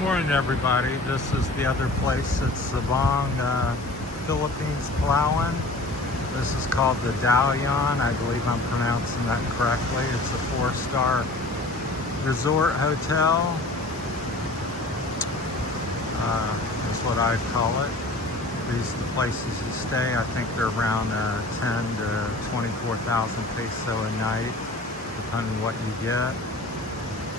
Morning, everybody. This is the other place. It's Sabang, Philippines, Palawan. This is called the Daluyon. I believe I'm pronouncing that correctly. It's a 4-star resort hotel. That's what I call it. These are the places you stay. I think they're around 10 to 24,000 peso a night, depending on what you get.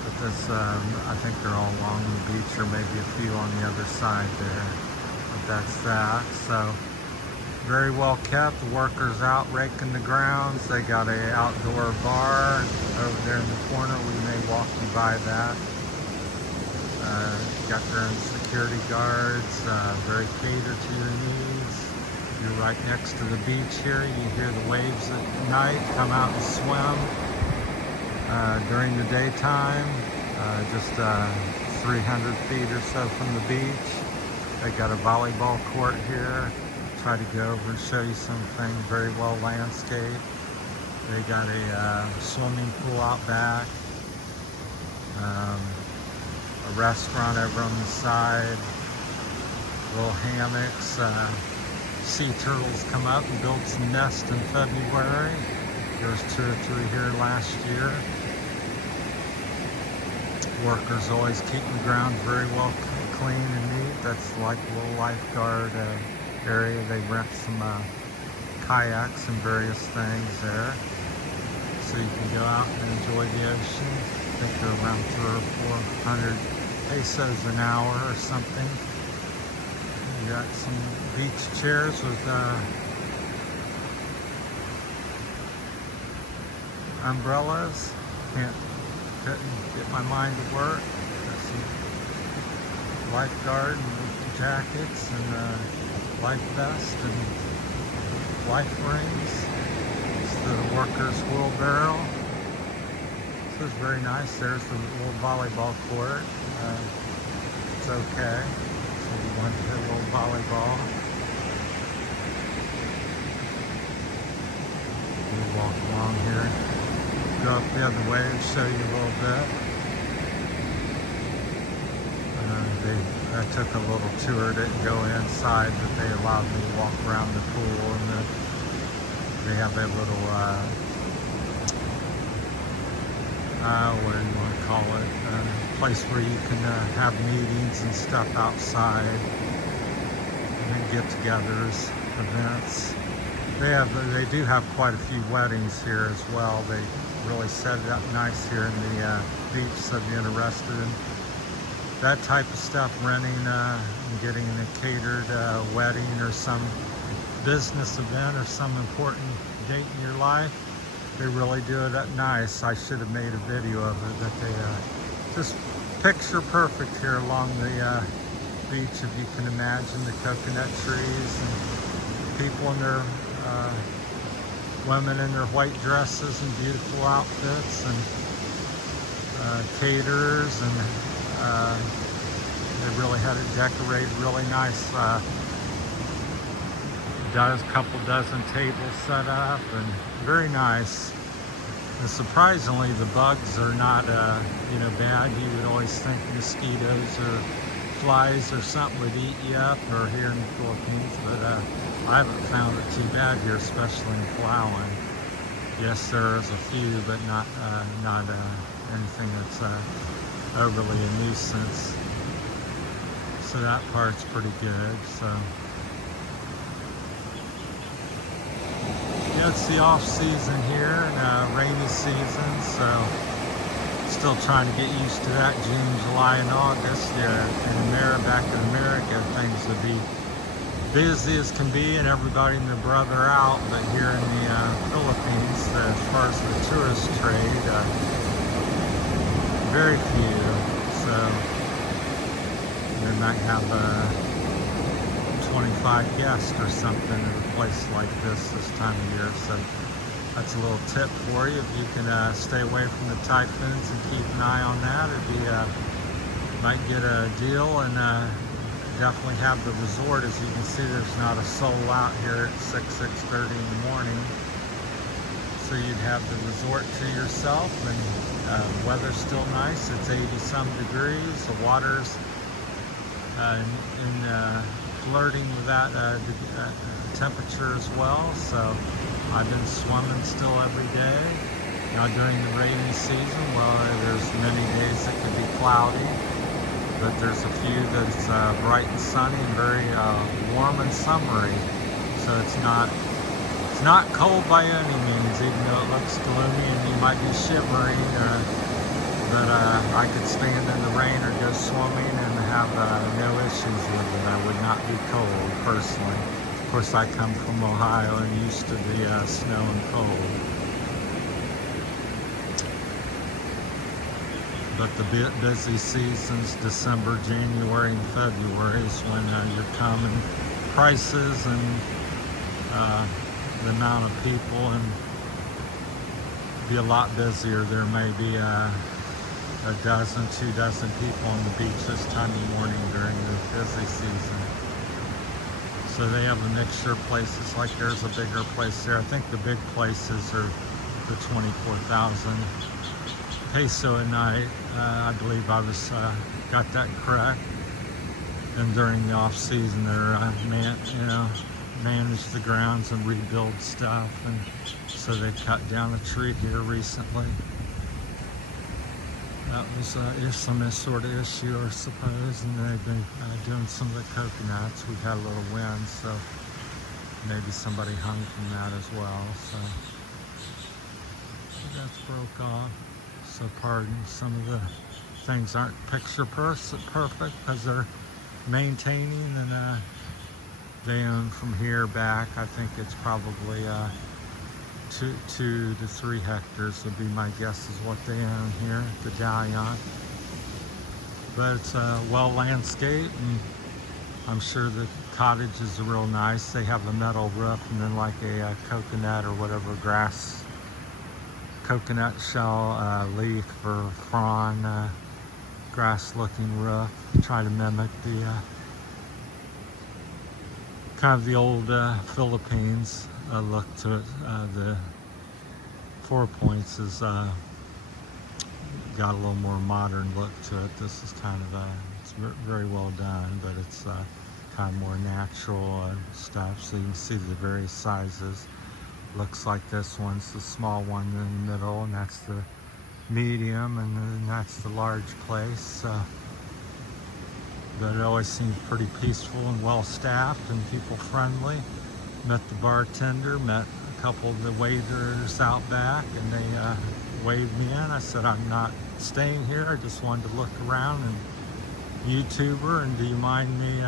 But this, I think they're all along the beach, or maybe a few on the other side there. But that's that. So very well kept. The workers out raking the grounds. They got a outdoor bar over there in the corner. We may walk you by that. Got their own security guards. Very catered to your needs. You're right next to the beach here. You hear the waves at night. Come out and swim. During the daytime, just 300 feet or so from the beach. They got a volleyball court here. Try to go over and show you something. Very well landscaped. They got a swimming pool out back. A restaurant over on the side. Little hammocks. Sea turtles come up and build some nests in February. There was 2 or 3 here last year. Workers always keep the ground very well clean and neat. That's like a little lifeguard area. They rent some kayaks and various things there. So you can go out and enjoy the ocean. I think they're around 300 or 400 pesos an hour or something. You got some beach chairs with umbrellas. Couldn't get my mind to work. Got some lifeguard and jackets and life vest and life rings. It's the workers' wheelbarrow. This is very nice. There's the little volleyball court. It's okay. So you want to play a little volleyball. We'll walk along here. Go up the other way and show you a little bit. I took a little tour, didn't go inside, but they allowed me to walk around the pool, and they have a little, what do you want to call it, place where you can have meetings and stuff outside, and get-togethers, events. They do have quite a few weddings here as well. They really set it up nice here in the beach, so if you're interested in that type of stuff, renting and getting a catered wedding or some business event or some important date in your life, they really do it up nice. I should have made a video of it, but they just picture perfect here along the beach, if you can imagine the coconut trees and people in their women in their white dresses and beautiful outfits, and caterers, and they really had it decorated really nice. Couple dozen tables set up, and very nice. And surprisingly, the bugs are not bad. You would always think mosquitoes or flies or something would eat you up, or here in the Philippines, but I haven't found it too bad here, especially in Palawan. Yes, there is a few, but not anything that's overly a nuisance. So that part's pretty good. So yeah, it's the off season here, and rainy season. So still trying to get used to that. June, July, and August. Back in America, things would be busy as can be, and everybody and their brother out. But here in the Philippines, as far as the tourist trade, very few. So they might have 25 guests or something in a place like this time of year. So that's a little tip for you. If you can stay away from the typhoons and keep an eye on that, might get a deal, and definitely have the resort. As you can see, there's not a soul out here at 6:30 in the morning. So you'd have the resort to yourself, and weather's still nice. It's 80 some degrees. The water's flirting with that temperature as well. So I've been swimming still every day. Now during the rainy season, well, there's many days that can be cloudy, but there's a few that's bright and sunny and very warm and summery. So it's not cold by any means, even though it looks gloomy and you might be shivering. But I could stand in the rain or go swimming and have no issues with it. I would not be cold personally. Of course, I come from Ohio and used to the snow and cold. But the busy seasons, December, January, and February, is when your common prices and the amount of people, and be a lot busier. There may be a dozen, 2 dozen people on the beach this time of morning during the busy season. So they have a mixture of places. Like there's a bigger place there. I think the big places are the 24,000 peso a night. I believe I was got that correct. And during the off season, they're manage the grounds and rebuild stuff, and so they cut down a tree here recently. That was some sort of issue, I suppose, and they've been doing some of the coconuts. We've had a little wind, so maybe somebody hung from that as well. So that's broke off. So pardon, some of the things aren't picture perfect because they're maintaining, and they own from here back. I think it's probably 2 to 3 hectares would be my guess is what they own here at the Daluyon. But it's well landscaped, and I'm sure the cottages are real nice. They have a metal roof and then like a coconut or whatever grass, coconut shell leaf or frond grass looking roof. Try to mimic the kind of the old Philippines look to it. The 4 Points has got a little more modern look to it. This is kind of it's very well done, but it's kind of more natural stuff. So you can see the various sizes. Looks like this one's the small one in the middle, and that's the medium, and then that's the large place. But it always seems pretty peaceful and well staffed and people friendly. Met the bartender, met a couple of the waiters out back, and they waved me in. I said, I'm not staying here, I just wanted to look around and YouTuber, and do you mind me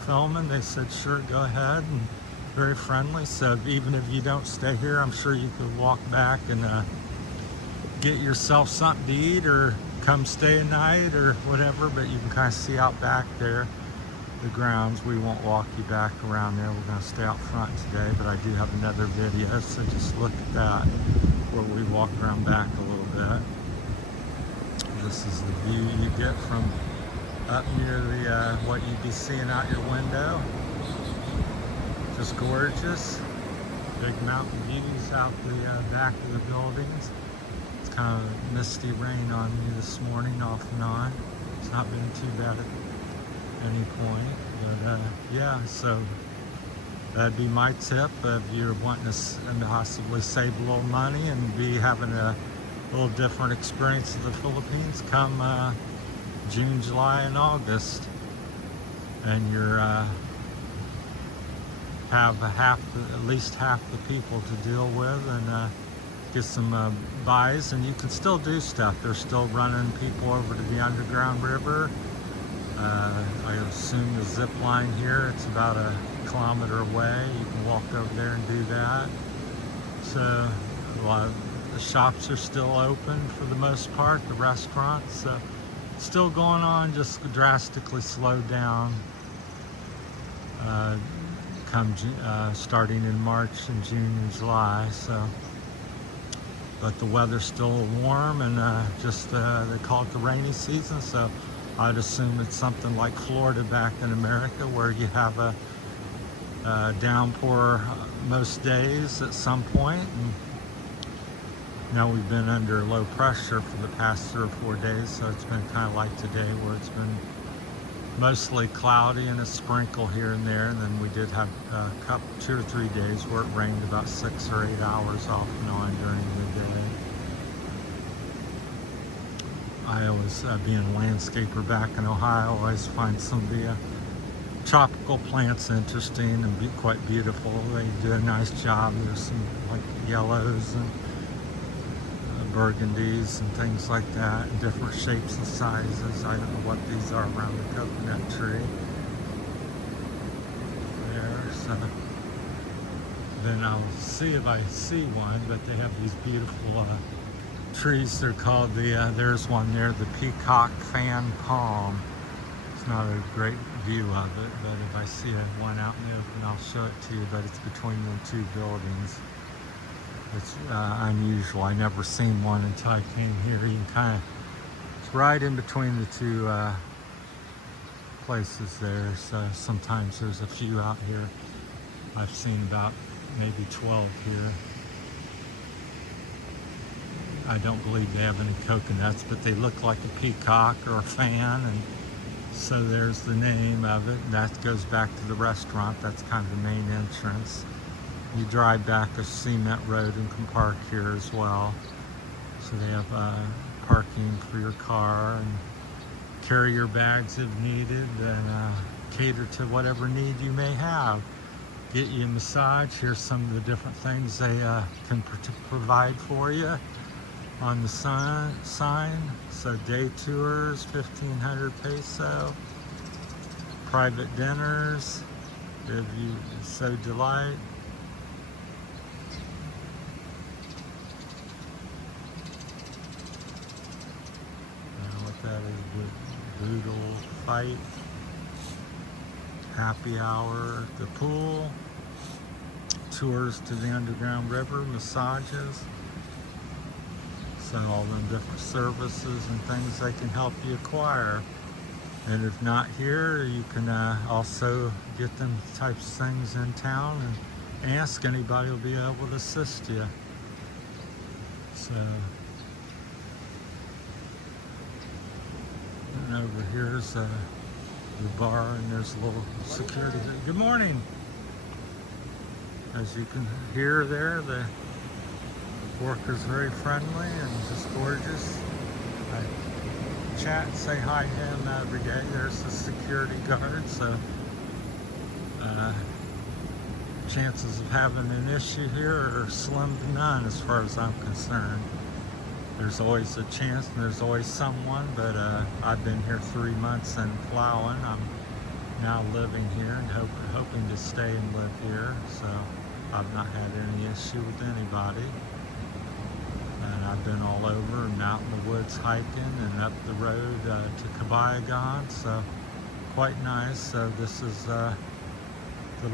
filming? They said, sure, go ahead, and very friendly. So even if you don't stay here, I'm sure you could walk back and get yourself something to eat or come stay a night or whatever, but you can kind of see out back there the grounds. We won't walk you back around there. We're going to stay out front today, but I do have another video, so just look at that where we walk around back a little bit. This is the view you get from up near the what you'd be seeing out your window. Just gorgeous. Big mountain views out the back of the buildings. It's kind of misty rain on me this morning, off and on. It's not been too bad at any point, but yeah, so that'd be my tip. If you're wanting to possibly save a little money and be having a little different experience of the Philippines, come June, July, and August, and you're have at least half the people to deal with, and get some buys, and you can still do stuff. They're still running people over to the underground river. I assume the zip line here, it's about a kilometer away. You can walk over there and do that. So a lot of the shops are still open for the most part, the restaurants. Still going on, just drastically slowed down starting in March and June and July. But the weather's still warm, and they call it the rainy season, so I'd assume it's something like Florida back in America, where you have a downpour most days at some point. And now we've been under low pressure for the past 3 or 4 days, so it's been kind of like today, where it's been mostly cloudy and a sprinkle here and there. And then we did have a couple, 2 or 3 days where it rained about 6 or 8 hours off and on during the day. I always, being a landscaper back in Ohio, always find some of the tropical plants interesting and quite beautiful. They do a nice job. There's some like yellows and burgundies and things like that, in different shapes and sizes. I don't know what these are around the coconut tree there. So then I'll see if I see one, but they have these beautiful trees. They're called the, there's one there, the peacock fan palm. It's not a great view of it, but if I see one out in the open, I'll show it to you. But it's between the 2 buildings. It's unusual. I never seen one until I came here. You can kind of, it's right in between the 2 places there. So sometimes there's a few out here. I've seen about maybe 12 here. I don't believe they have any coconuts, but they look like a peacock or a fan, and so there's the name of it. And that goes back to the restaurant. That's kind of the main entrance. You drive back a cement road and can park here as well. So they have parking for your car, and carry your bags if needed, and cater to whatever need you may have. Get you a massage. Here's some of the different things they can provide for you on the sign. So day tours, 1,500 peso. Private dinners, if you so delight. What that is, boodle fight. Happy hour at the pool. Tours to the underground river, massages. So all them different services and things they can help you acquire. And if not here, you can also get them types of things in town and ask anybody will be able to assist you. So, and over here's the bar, and there's a little security. Good morning. As you can hear there, the worker's very friendly and just gorgeous. I chat and say hi to him every day. There's the security guard, so chances of having an issue here are slim to none as far as I'm concerned. There's always a chance and there's always someone, but I've been here 3 months in Palawan. I'm now living here and hoping to stay and live here, so I've not had any issue with anybody. And I've been all over and out in the woods hiking and up the road to Kabayagan, so quite nice. So this is the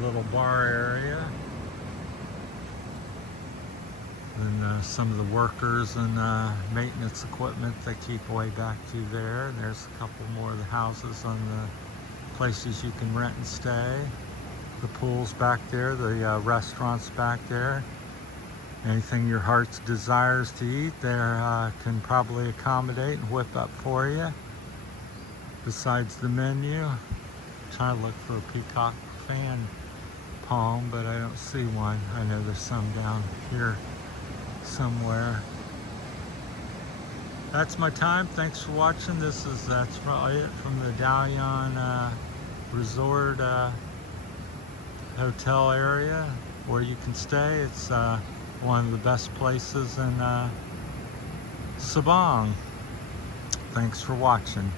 little bar area. And some of the workers and maintenance equipment they keep way back through there. And there's a couple more of the houses on the places you can rent and stay. The pool's back there, the restaurant's back there. Anything your heart's desires to eat, there can probably accommodate and whip up for you. Besides the menu, I'm trying to look for a peacock fan palm, but I don't see one. I know there's some down here somewhere. That's my time. Thanks for watching. That's probably it from the Daluyon Resort hotel area where you can stay. It's one of the best places in Sabang. Thanks for watching.